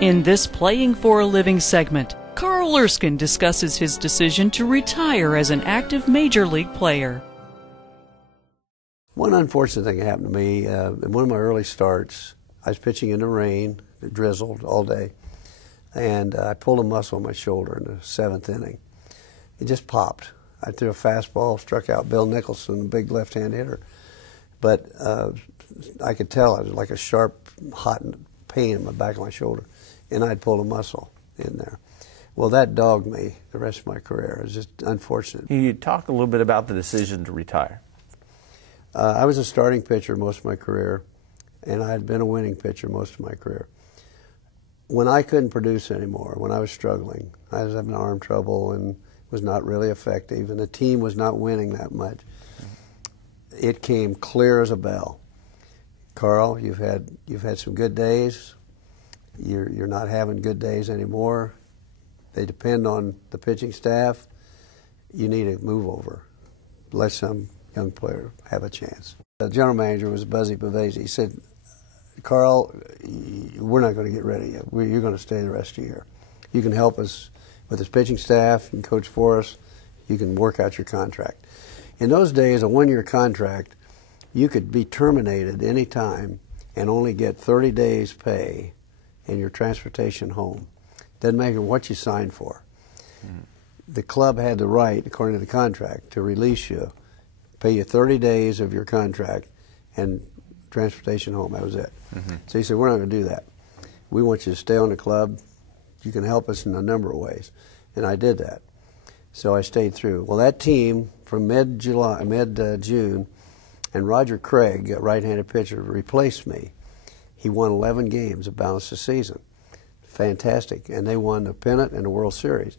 In this Playing for a Living segment, Carl Erskine discusses his decision to retire as an active major league player. One unfortunate thing happened to me in one of my early starts. I was pitching in the rain, it drizzled all day, and I pulled a muscle in my shoulder in the 7th inning. It just popped. I threw a fastball, struck out Bill Nicholson, a big left-hand hitter. But I could tell it was like a sharp, hot pain in the back of my shoulder, and I'd pulled a muscle in there. Well, that dogged me the rest of my career. It was just unfortunate. Can you talk a little bit about the decision to retire? I was a starting pitcher most of my career, and I had been a winning pitcher most of my career. When I couldn't produce anymore, when I was struggling, I was having arm trouble and was not really effective, and the team was not winning that much, it came clear as a bell. Carl, you've had some good days. You're not having good days anymore. They depend on the pitching staff. You need to move over. Let some young player have a chance. The general manager was Buzzy Pavese. He said, Carl, we're not going to get rid of you. You're going to stay the rest of the year. You can help us with this pitching staff and coach for us. You can work out your contract. In those days, a one-year contract, you could be terminated any time and only get 30 days pay and your transportation home. Doesn't matter what you signed for. The club had the right, according to the contract, to release you, pay you 30 days of your contract, and transportation home. That was it. So he said, we're not going to do that. We want you to stay on the club. You can help us in a number of ways. And I did that. So I stayed through. Well, that team from mid-June, and Roger Craig, a right-handed pitcher, replaced me. He won 11 games to balance the season. Fantastic. And they won the pennant and the World Series.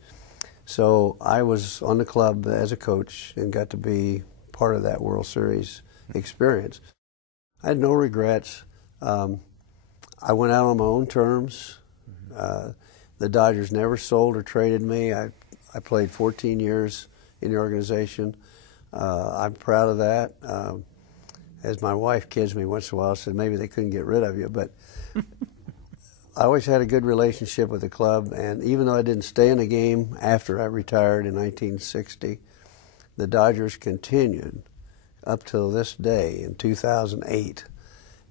So I was on the club as a coach and got to be part of that World Series experience. I had no regrets. I went out on my own terms. The Dodgers never sold or traded me. I played 14 years in the organization. I'm proud of that. As my wife kids me once in a while, said maybe they couldn't get rid of you, but I always had a good relationship with the club, and even though I didn't stay in the game after I retired in 1960, the Dodgers continued up till this day in 2008.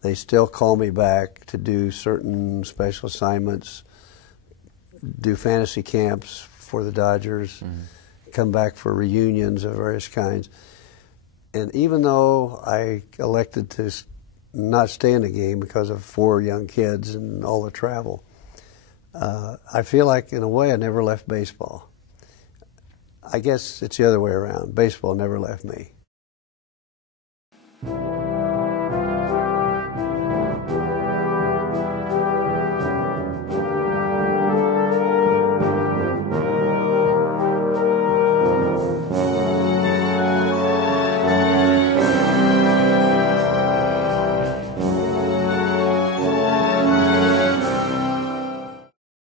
They still call me back to do certain special assignments, do fantasy camps for the Dodgers, come back for reunions of various kinds. And even though I elected to not stay in the game because of 4 young kids and all the travel, I feel like, in a way, I never left baseball. I guess it's the other way around. Baseball never left me.